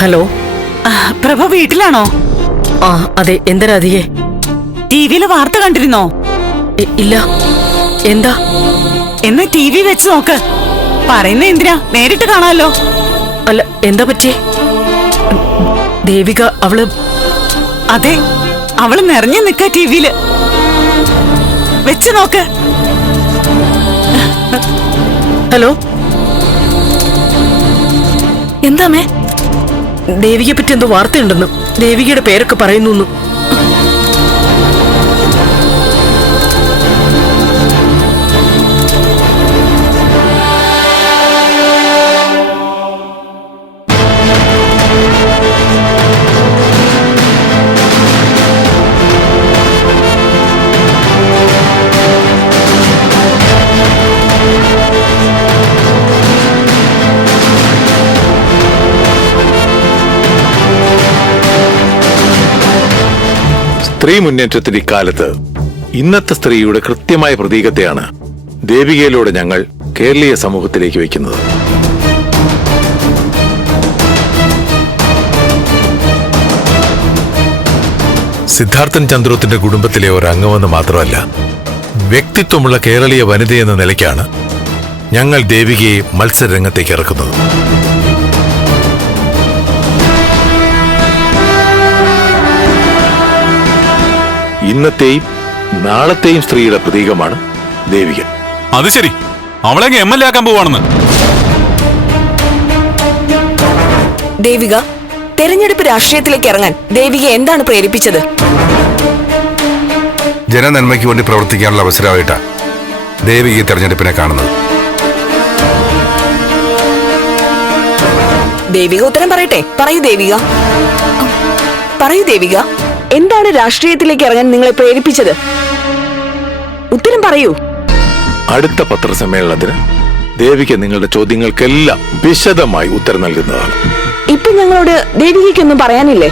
Hello, പ്രഭ വീട്ടിലാണോ? ആ അതെ. എന്താ രാധികേ? ടിവിയില് വാർത്ത കണ്ടിരുന്നോ? ഇല്ല. എന്താ? എന്ന് ടി വി വെച്ച് നോക്ക്. പറയുന്ന എന്തിനാ, നേരിട്ട് കാണാലോ. അല്ല, എന്താ പറ്റിയേ? ദേവിക അവള്... അതെ, അവള് നിറഞ്ഞു നിക്ക ടിവിയില്. വെച്ച് നോക്ക്. ഹലോ, എന്താമേ? ദേവികയെ പറ്റി എന്തോ വാർത്തയുണ്ടെന്ന്, ദേവികയുടെ പേരൊക്കെ പറയുന്നു. സ്ത്രീ മുന്നേറ്റത്തിന്റെ ഇക്കാലത്ത് ഇന്നത്തെ സ്ത്രീയുടെ കൃത്യമായ പ്രതീകത്തെയാണ് ദേവികയിലൂടെ ഞങ്ങൾ കേരളീയ സമൂഹത്തിലേക്ക് വയ്ക്കുന്നത്. സിദ്ധാർത്ഥൻ ചന്ദ്രത്തിന്റെ കുടുംബത്തിലെ ഒരു അംഗമെന്ന് മാത്രമല്ല, വ്യക്തിത്വമുള്ള കേരളീയ വനിതയെന്ന നിലയ്ക്കാണ് ഞങ്ങൾ ദേവികയെ മത്സരരംഗത്തേക്ക് ഇറക്കുന്നത്. ഇന്നത്തെയും നാളത്തെയും സ്ത്രീയുടെ പ്രതീകമാണ് ദേവിക. അത് ശരി, അവളെ MLA ആക്കാൻ പോവാണെന്ന്. ദേവിക, തെരഞ്ഞെടുപ്പ് രാഷ്ട്രീയത്തിലേക്ക് ഇറങ്ങാൻ ദേവിക എന്താണ് പ്രേരിപ്പിച്ചത്? ജനനന്മയ്ക്ക് വേണ്ടി പ്രവർത്തിക്കാനുള്ള അവസരമായിട്ടാണ് ദേവിക തെരഞ്ഞെടുപ്പിനെ കാണുന്നത്. ദേവിക ഉത്തരം പറയട്ടെ. പറയൂ ദേവിക, പറയൂ ദേവിക, എന്താണ് രാഷ്ട്രീയത്തിലേക്ക് ഇറങ്ങാൻ നിങ്ങളെ പ്രേരിപ്പിച്ചത്? ഉത്തരം പറയൂ. അടുത്ത പത്രസമ്മേളനത്തിന് ദേവിക നിങ്ങളുടെ ചോദ്യങ്ങൾക്കെല്ലാം വിശദമായി ഉത്തരം നൽകുന്നതാണ്. ഇപ്പൊ ഞങ്ങളോട് ദേവികയ്ക്കൊന്നും പറയാനില്ലേ?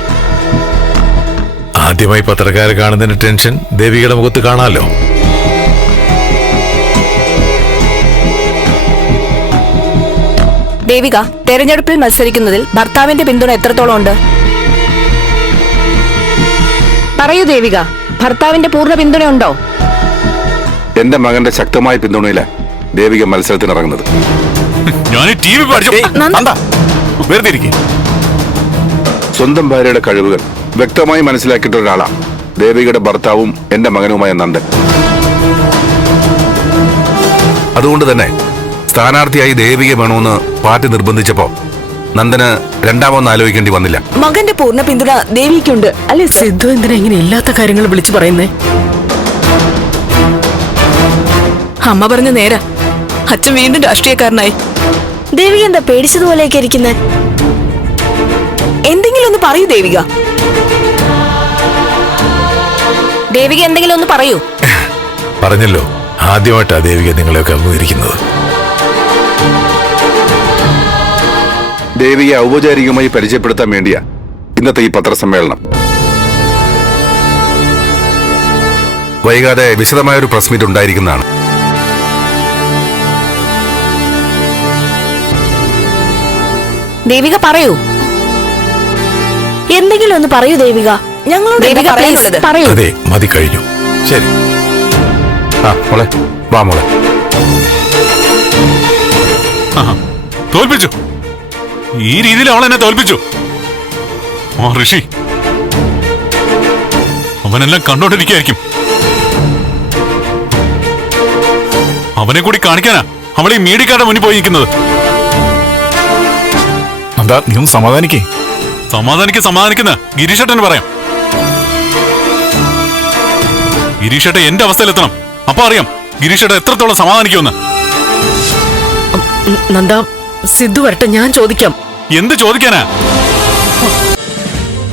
ആദ്യമായി പത്രക്കാരെ കാണുന്നതിന് ടെൻഷൻ ദേവികയുടെ മുഖത്ത് കാണാമല്ലോ. ദേവിക, തെരഞ്ഞെടുപ്പിൽ മത്സരിക്കുന്നതിൽ ഭർത്താവിന്റെ പിന്തുണ എത്രത്തോളം ഉണ്ട്? പറയൂ ദേവിക, ഭർത്താവിന്റെ പൂർണ്ണ പിന്തുണ ഉണ്ടോ? എന്റെ മകന്റെ ശക്തമായ പിന്തുണയില ദേവിക മത്സരത്തിനിറങ്ങുന്നത്. സ്വന്തം ഭാര്യയുടെ കഴിവുകൾ വ്യക്തമായി മനസ്സിലാക്കിയിട്ട് ഒരാളാണ് ദേവികയുടെ ഭർത്താവും എന്റെ മകനുമായ നന്ദൻ. അതുകൊണ്ട് തന്നെ സ്ഥാനാർത്ഥിയായി ദേവിക വേണമെന്ന് പാർട്ടി നിർബന്ധിച്ചപ്പോ നന്ദന് രണ്ടാമൊന്നും ആലോചിക്കേണ്ടി വന്നില്ല. മകന്റെ പൂർണ്ണ പിന്തുണ ദേവിക്കുണ്ട് അല്ലെ? സിദ്ധു എന്തിനാ ഇങ്ങനെ ഇല്ലാത്ത കാര്യങ്ങൾ വിളിച്ചു പറയുന്നേ? അമ്മ പറഞ്ഞ നേരാ, അച്ഛൻ വീണ്ടും രാഷ്ട്രീയക്കാരനായി. ദേവിക എന്താ പേടിച്ചതുപോലെയൊക്കെ ഇരിക്കുന്നേ? എന്തെങ്കിലും ഒന്ന് പറയൂ ദേവിക. ദേവിക എന്തെങ്കിലും ഒന്ന് പറയൂ. പറഞ്ഞല്ലോ, ആദ്യമായിട്ടാ ദേവിക നിങ്ങളെയൊക്കെ അഭിമുഖീകരിക്കുന്നത്. ദേവിയെ ഔപചാരികമായി പരിചയപ്പെടുത്താൻ വേണ്ടിയാ ഇന്നത്തെ ഈ പത്രസമ്മേളനം. വൈകാതെ വിശദമായൊരു പ്രസ് മീറ്റ് ഉണ്ടായിരിക്കുന്നതാണ്. ദേവിക പറയൂ, എന്തെങ്കിലും ഒന്ന് പറയൂ ദേവിക. ഞങ്ങളോട് പറയൂ. അതെ, മതി, കഴിഞ്ഞു. ശരി. മോളെ വാ മോളെ. തോൽപ്പിച്ചു. ഈ രീതിയിൽ അവൾ എന്നെ തോൽപ്പിച്ചു. ആ ഋഷി, അവനെല്ലാം കണ്ടോണ്ടിരിക്കായിരിക്കും. അവനെ കൂടി കാണിക്കാനാ അവൾ ഈ മീഡിയക്കാരുടെ മുന്നിൽ പോയി നിൽക്കുന്നത്. എന്താ നീ ഒന്ന് സമാധാനിക്കുന്ന ഗിരീഷേട്ടന് പറയാം. ഗിരീഷേട്ട എന്റെ അവസ്ഥയിലെത്തണം. അപ്പൊ അറിയാം ഗിരീഷേട്ട എത്രത്തോളം സമാധാനിക്കുമെന്ന്. നന്ദ, സിദ്ധു വരട്ടെ, ഞാൻ ചോദിക്കാം. എന്ത് ചോദിക്കാനാ?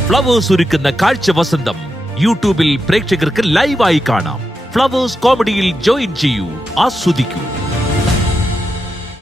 ഫ്ലവേഴ്സ് ഒരുക്കുന്ന കാഴ്ച വസന്തം യൂട്യൂബിൽ പ്രേക്ഷകർക്ക് ലൈവായി കാണാം. ഫ്ലവേഴ്സ് കോമഡിയിൽ ജോയിൻ ചെയ്യൂ, ആസ്വദിക്കൂ.